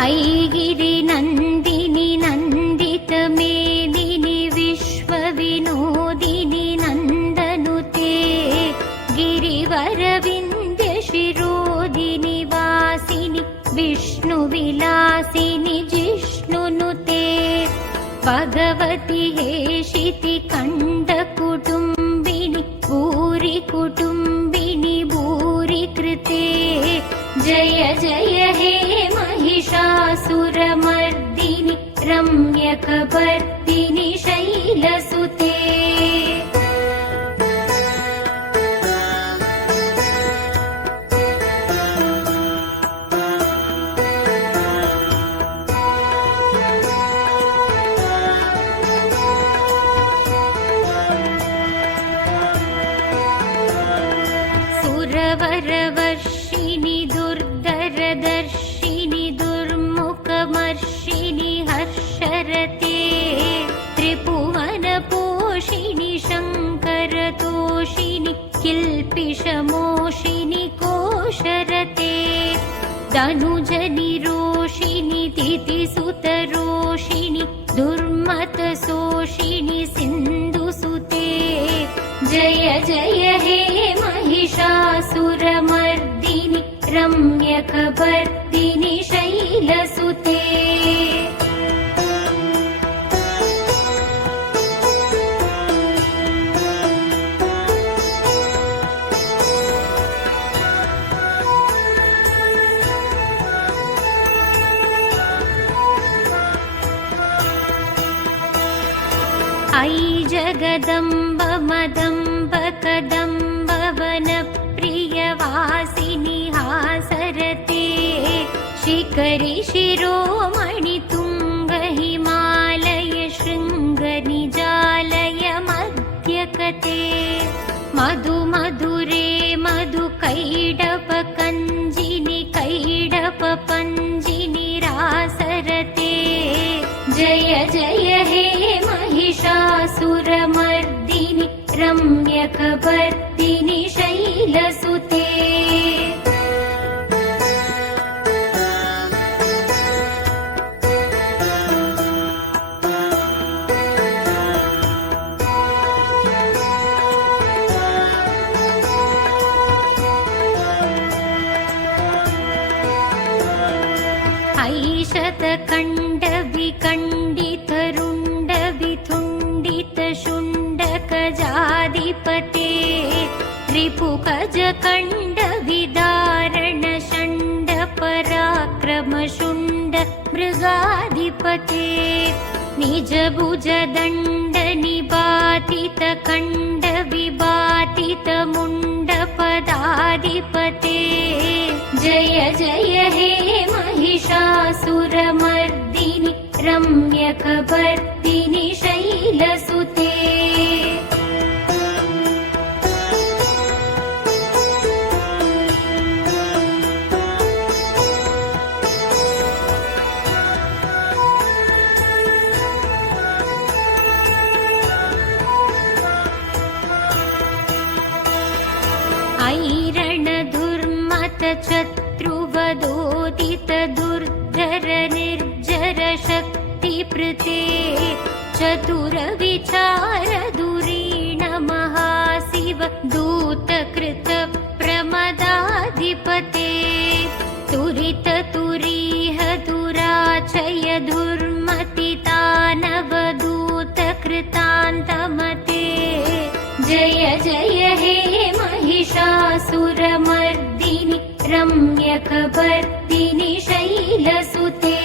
ऐगिरि नन्दिनि नन्दितमेदिनि विश्वविनोदिनि नन्दनुते गिरिवरविन्द्यशिरोदिनि वासिनि विष्णुविलासिनि जिष्णुनुते भगवति हेशिति कण्डकुटुम्बिनि भूरि कुटुम्बिनि भूरि कृते जय जय हे महिषासुरमर्दिनि रम्यकपर्दिनि शैलसुते सुरवरवर्षिणि दुर्धरदर्शिनि दुर्मुखमर्षिणि हर्षरते त्रिभुवनपोषिणि शङ्करतोषिणि किल्पिषमोषिणि कोशरते धनुजनिरोषिणि तिथिसुतरोषिणि दुर्मतशोषिणि सिन्धुसुते जय जय हे महिषासुरमर्दिनि रम्यकपर्दिनि शैलसुते ऐ जगदम्ब मदम्ब कदम्ब वनप्रियवासिनि हासरते शिखरि शिरोमणि तुङ्ग हिमालय शृङ्गनिजालय मध्यकते मधु मधुरे मधु कैडप कञ्जिनि कैडप पञ्जिनि रासरते जय जय हे महिषासुरमर्दिनि रम्यकपर्दिनि शैलसुते ऐशतकण्डविकण्डितरुण्डविथुण्डितशुण्डकजाधिपते रिपुगजकण्डविदारण षण्ड पराक्रमशुण्ड मृगाधिपते निजभुजदण्ड निबातितकण्ड विबातितमुण्डपदाधिपते जय जय हे महिषासुरमर्दिनि रम्यकपर्दिनि शैलसुते ऐरणधुर्मतशत्रुवदोदित दुर्धर निर्जर शक्तिपृते चतुरविचार धुरीण महाशिव दूतकृत प्रमदाधिपते तुरित तुरीह दुराचय दुर्मतितानवदूतकृतान्तमते जय जय हे महिषासुरमर्दिनि रम्यकपर्दिनि शैलसुते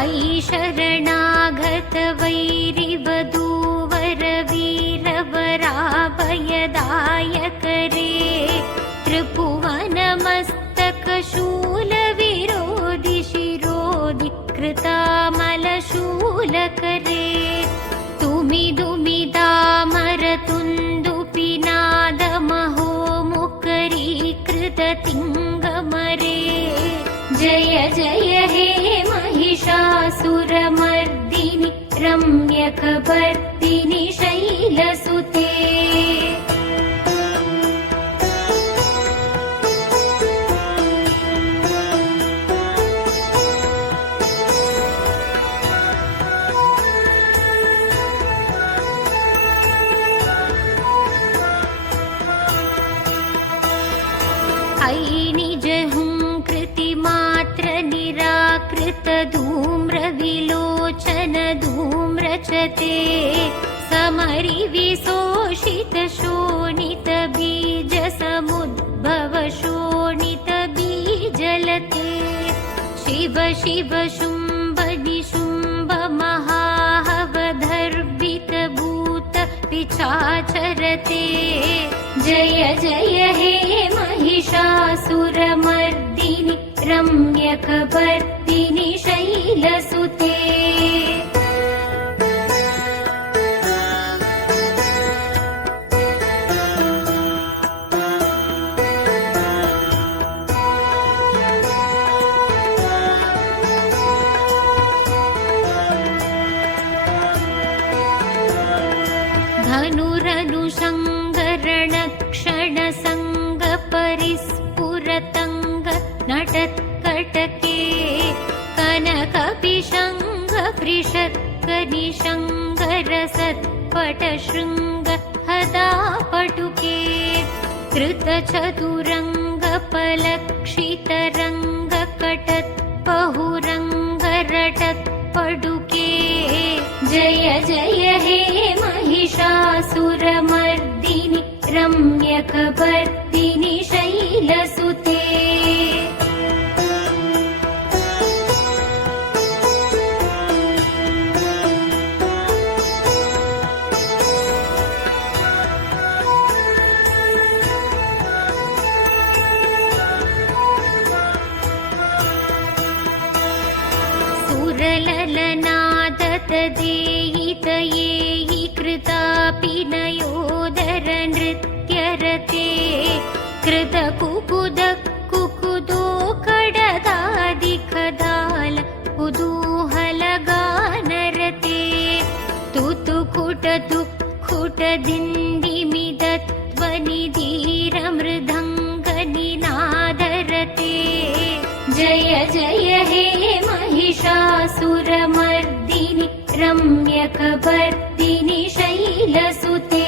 ऐ शरणागत वैरिवधूवर वीरवराभयदायक रे त्रिभुवनमस्तकशूलविरोधि शिरोधि कृतामलशूलकरे तुमिदुमिदामरतुन्दुपिनादमहो मुकरीकृततिङ्ग जय हे महिषासुरमर्दिनि रम्यकपर्दिनि शैलसुते। धूम्रविलोचन धूम्रचते समरिविशोषित शोणित बीज समुद्भव शोणित बीजलते। शिव शिव शुम्भ निशुम्भ महाहवधर्वित भूत पिशाचरते। जय जय हे महिषासुरमर्दिनि रम्यकपर्दिनि शैलसुते। धनुरनुशङ्गरणक्षणसङ्ग परिस्फुरतङ्ग नटत्कटके कनकपिशङ्ग पृषत्कनिशङ्गरसत्पटशृङ्ग हदापटुके कृतचतुरङ्गपलक्षितरङ्ग कटत्पहुरङ्गरटत्पडुके। जय जय हे महिषासुरमर्दिनि रम्यकपर्दिनि शैलसुते। सुरललनादतदेयितयेयि कृतापि नयोदर नृत्यरते कृतकुकुद कुकुदो कडदादिखदाल कुतूहलगानरते तुतुकुट दुःखुट दिन्दिमिदध्वनिधीरमृदङ्गनिनादरते। जय जय हे महिषासुरमर्दिनि रम्यकपर्दिनि शैलसुते।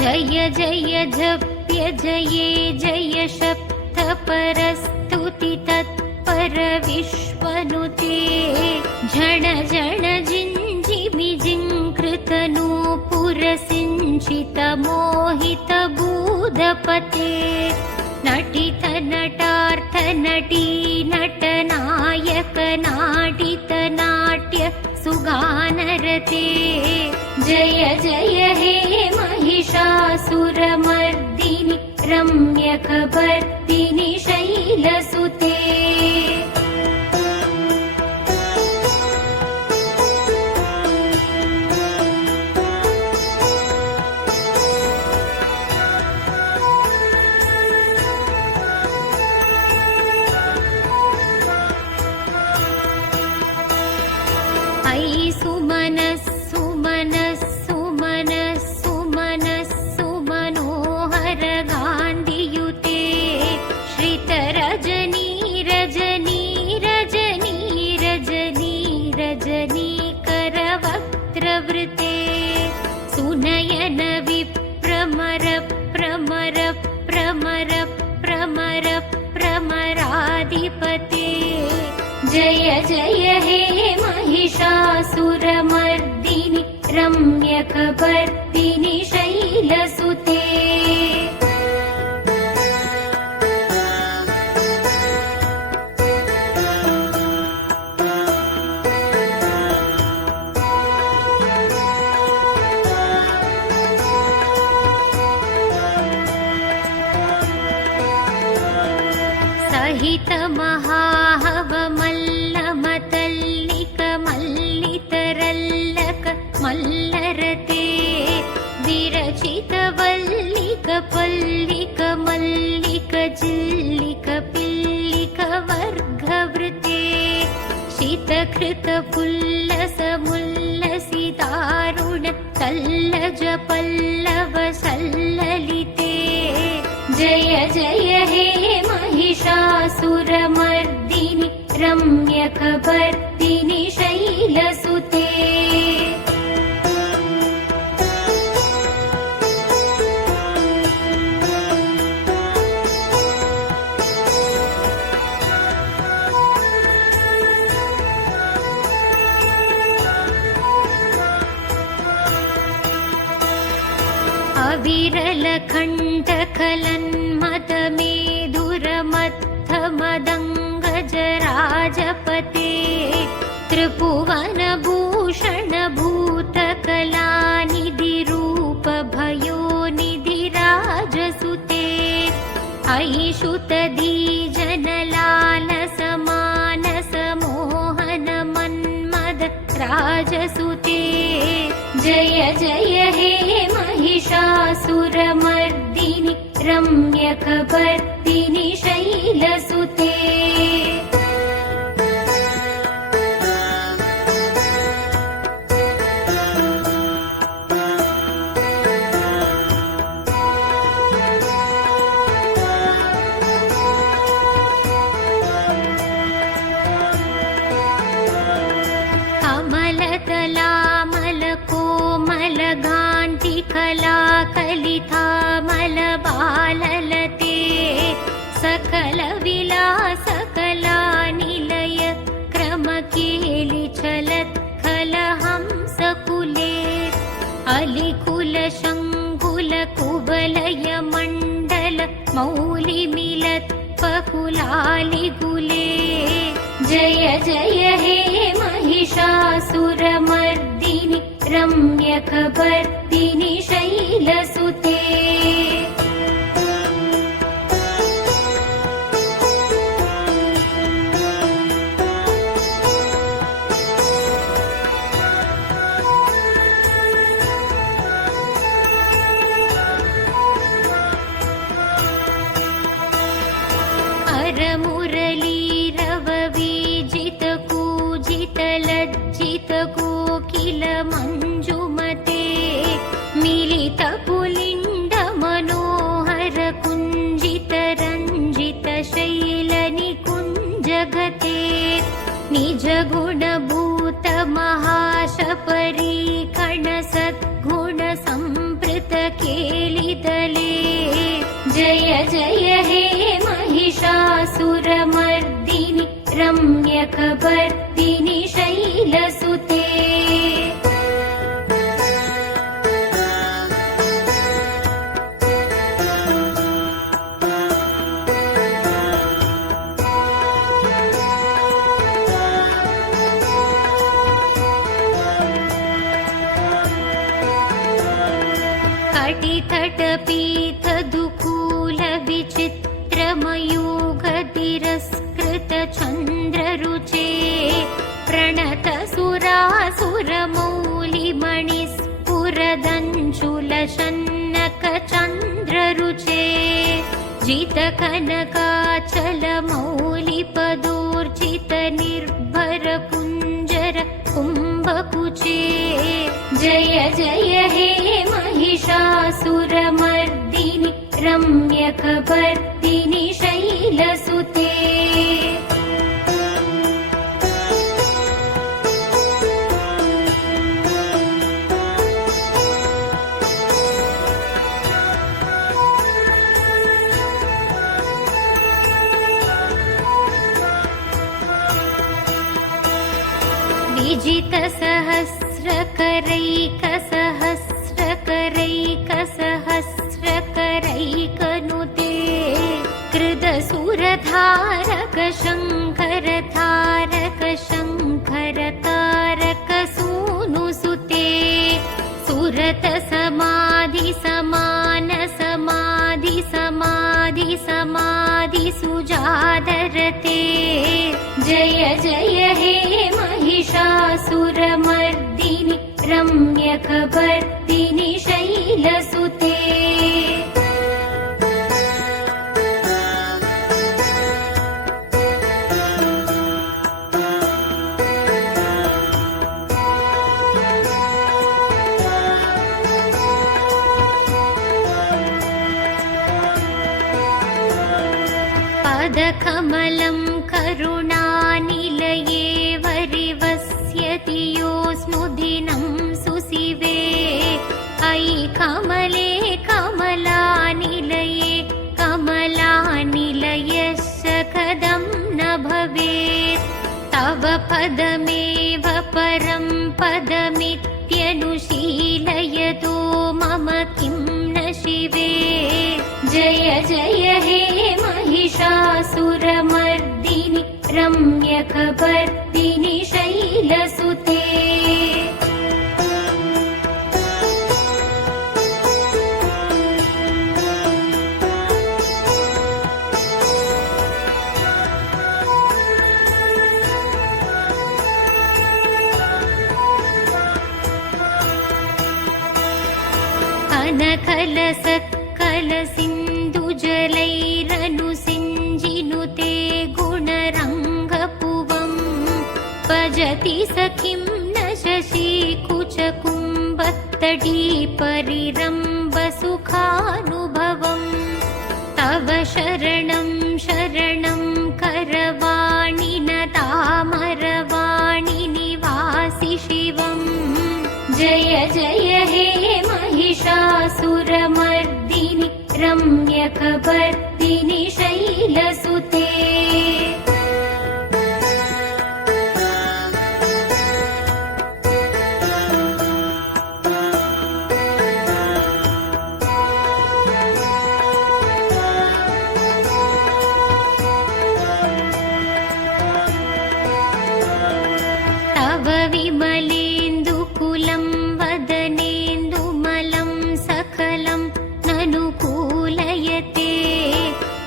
जय जय जप्य जये जय शब्द परस्तुति तत्पर विश्वनुते। झण झण जिञ्जिमि जिङ्कृत नूपुर सिञ्चित मोहित भूदपते। नटित नटार्थ नटी नटनायक नाटित नाट्य सुगानरते। जय जय हे महिषासुरमर्दिनि रम्यकपर्दिनि शैलसुते। सुनयन विप्रमर प्रमर प्रमर प्रमर प्रमराधिपते। जय जय हे महिषासुरमर्दिनि रम्यकपर्दिनि शैलसुते। रहित महाहवमल्लमतल्लिक मल्लितरल्लक मल्लरते विरचित वल्लिक पल्लिक मल्लिक जिल्लिक पिल्लिक वर्गवृते शीतकृत पुल्लस मुल्लसि दारुण तल्लज पल्लव सल्ललिते जय जय हे महिषासुरमर्दिनि रम्यकपर्दिनि शैलसुते अविरलकण्ठकलन्मदमेधुरमत्थमदङ्गजराजपते त्रिभुवनभूषणभूतकलानिधिरूपभयोनिधिराजसुते ऐषुतदीजनलालसमानसमोहनमन्मद राजसुते जय जय हे महिषासुरमर्दिनि रम्यकपर्दिनि शैलसुते कलिथामलबाललते सकलविलासकलानिलय क्रमकेलिचलत्कलहंसकुले अलिकुलशङ्कुलकुवलय मण्डल मौलिमिलत्पकुलालिकुले जय जय हे महिषासुरमर्दिनि रम्यकपर्दिनि शैलसुते अरमुरलीरववीजितकूजितलज्जितकोकिल मञ्जुमते मिलितपुलिण्ड मनोहर कुञ्जितरञ्जित शैलनिकुञ्जगते निजगुणभूत महाशपरीकण सद्गुण संप्रीत केलिदले जय जय हे महिषासुरमर्दिनि रम्यकपर्दिनि शैलसुते कटितटपीठ दुकूल विचित्रमयूख तिरस्कृत चन्द्ररुचे प्रणत सुरासुरमौलिमणिस्फुरदञ्चुलशन्नक चन्द्ररुचे जितकनकाचल मौलिपदोर्जित निर्भर कुञ्जर कुम्भकुचे जय जय हे महिषासुरमर्दिनि रम्यकपर्दिनि शैलसुते विजित सहस्रकरैकसहस्रकरैकसहस्रकरैकनुते कृतसुरधारक शङ्कर धारक शङ्कर तारक सूनुसुते सुरत समाधि समान समाधि समाधि समाधि सुजादरते। जय जय हे महिषासुरमर्दिनि रम्यकपर्दिनि शैलसुते। पदकमलं करुणानिलये वरिवस्यति योऽस्मुदिनं सुशिवे। अयि कमले कमलानिलये कमलानिलयस्य कदं न भवेत्। तव पदमेव परं पदमित्यनुशीलयतो मम किं न शिवे। जय जय हे महिषासुरमर्दिनि रम्यकपर्दिनि शैलसुते। कनकलसत्कलसिन्धुजलैरनुसिञ्जिनुते गुणरङ्गपुवम्। भजति सखिं न शशीकुचकुम्भत्तटीपरिरम्भसुखानुभवम्। तव शरणं शरणं करवाणि न तामरवाणि निवासि शिवम्। जय जय हे महिषासुरमर्दिनि रम्यकपर्दिनि शैलसुते। तव विमलेन्दुकुलं वदनेन्दुमलं सकलं ननुकूलयते।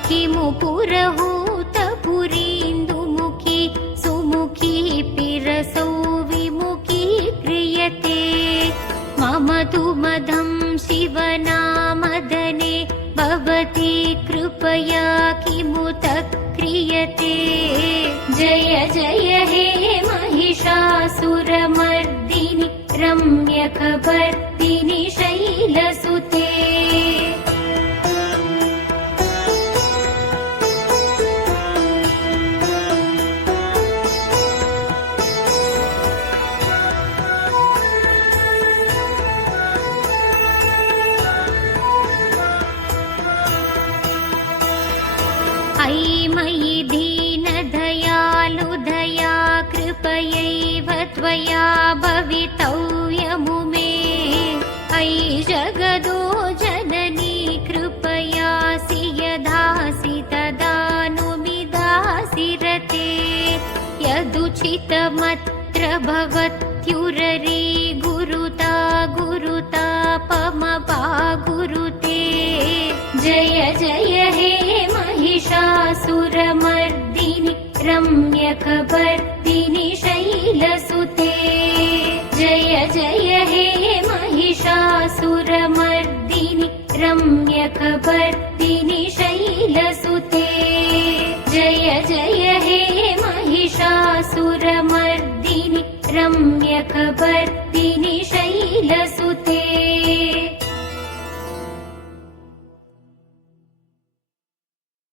किमु पुरहूतपुरीन्दुमुखी सुमुखी पिरसौ विमुखी क्रियते। मम तु मदं शिवनामदने भवती कृपया किमुत क्रियते। जय जय हे महिषासुरमर्दिनि रम्यकपर्दिनि शैलसुते। अयि मयि दीनदयालु दया कृपयैव त्वया भवितव्यमुमे। अयि जगदो जननी कृपयासि यदासि तदानुमिदासि रते। यदुचितमत्र भवत्युररे गुरुता गुरुतापमपा गुरुते। जय जय हे महिषासुरमर्दिनि रम्यकपर्दिनि शैलसुते। जय जय हे महिषासुरमर्दिनि रम्यकपर्दिनि शैलसुते। जय जय हे महिषासुरमर्दिनि रम्यकपर्दिनि शैलसुते।